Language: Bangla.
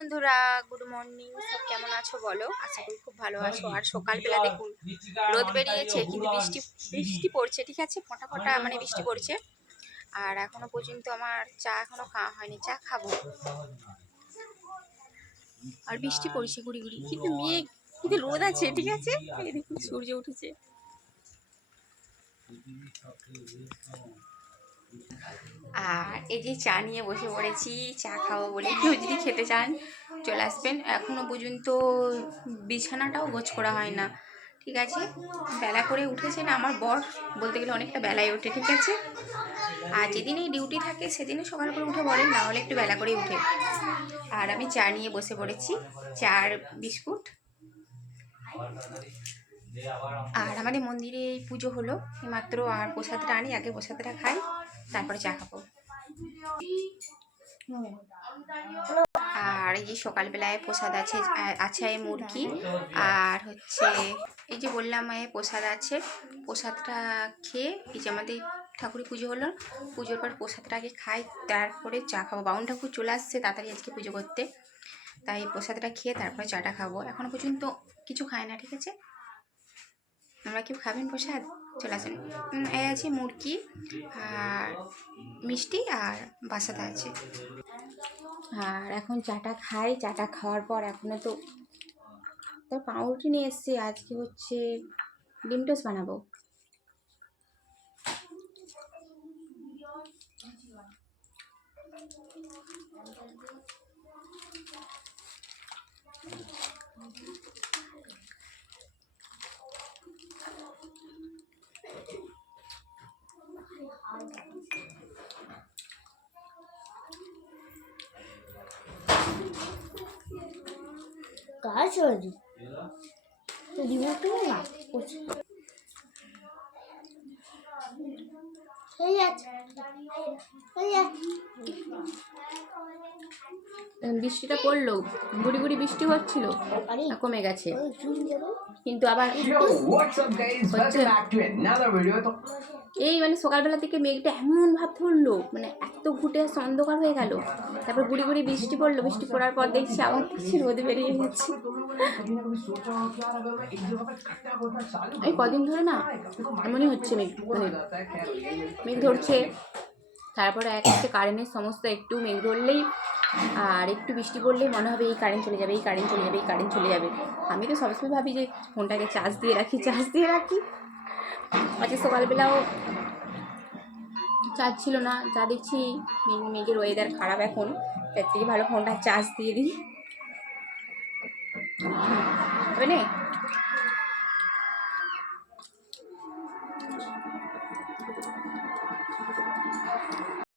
বন্ধুরা, গুড মর্নিং। সব কেমন আছো বলো? আশা করি খুব ভালো আছো। আর সকালবেলা দেখুন রোদ বেরিয়েছে, কিন্তু বৃষ্টি বৃষ্টি পড়ছে। ঠিক আছে, ফোঁটা ফোঁটা মানে বৃষ্টি পড়ছে। আর এখনো পর্যন্ত আমার চা এখনো খাওয়া হয়নি, চা খাবো। আর বৃষ্টি পড়ছে গুড়ি গুড়ি, কিন্তু মেঘ, কিন্তু রোদ আছে। ঠিক আছে, এই দেখুন সূর্য উঠেছে। আর এই যে চা নিয়ে বসে পড়েছি, চা খাবো বলে। কেউ যদি খেতে চান চলে আসবেন। এখনো পর্যন্ত বিছানাটাও গোছ করা হয় না। ঠিক আছে, বেলা করে উঠেছে না আমার বর, বলতে গেলে অনেকটা বেলায় ওঠে। ঠিক আছে, আর যেদিনই ডিউটি থাকে সেদিনই সকাল করে উঠে পড়েন, না হলে একটু বেলা করেই উঠে। আর আমি চা নিয়ে বসে পড়েছি, চার বিস্কুট। আর আমাদের মন্দিরে পুজো হলো এইমাত্র, আর প্রসাদটা আনি, আগে প্রসাদটা খাই, তারপরে চা খাবো। আর এই যে সকালবেলায় প্রসাদ আছে মুরগি, আর হচ্ছে এই যে বললাম প্রসাদ আছে। প্রসাদটা খেয়ে, এই যে আমাদের ঠাকুরের পুজো হলো, পুজোর পর প্রসাদটা আগে খাই, তারপরে চা খাবো। বাউন ঠাকুর চলে আসছে তাড়াতাড়ি আজকে পুজো করতে, তাই প্রসাদটা খেয়ে তারপরে চাটা খাবো। এখনো পর্যন্ত কিছু খায় না। ঠিক আছে, আমরা কেউ খাবেন প্রসাদ? চলে আসেন। এই আছে মুরগি আর মিষ্টি আর বাসাটা আছে। আর এখন চাটা খাই, চাটা খাওয়ার পর এখনও তো পাউরুটি নিয়ে এসছি। আজকে হচ্ছে ডিম টোস্ট বানাবো। কাজ হয়নি বৃষ্টিটা পড়লো, গুড়ি গুড়ি বৃষ্টি হচ্ছিল, কমে গেছে, কিন্তু আবার এই মানে সকালবেলা থেকে মেঘটা এমন ভাব ধরলো, মানে এত ঘুটে আসছে, অন্ধকার হয়ে গেল। তারপর গুড়ি গুড়ি বৃষ্টি পড়লো, বৃষ্টি পড়ার পর দেখছি আবার দেখছি রোদে বেরিয়ে গেছে। এই কদিন ধরে না এমনই হচ্ছে, মেঘ মানে মেঘ ধরছে, তারপরে একটা কারেন্টের সমস্যা। একটু মেঘ ধরলেই আর একটু বৃষ্টি পড়লেই মনে হবে এই কারেন্ট চলে যাবে, এই কারেন্ট চলে যাবে, এই কারেন্ট চলে যাবে। আমি তো সবসময় ভাবি যে ফোনটাকে চার্জ দিয়ে রাখি, চার্জ দিয়ে রাখি। আজকে সকালবেলাও চার্জ ছিল না, যা দেখছি মেঘের ওয়েদার খারাপ এখন, তার থেকে ভালো ফোনটা চার্জ দিয়ে দিই। হবে না?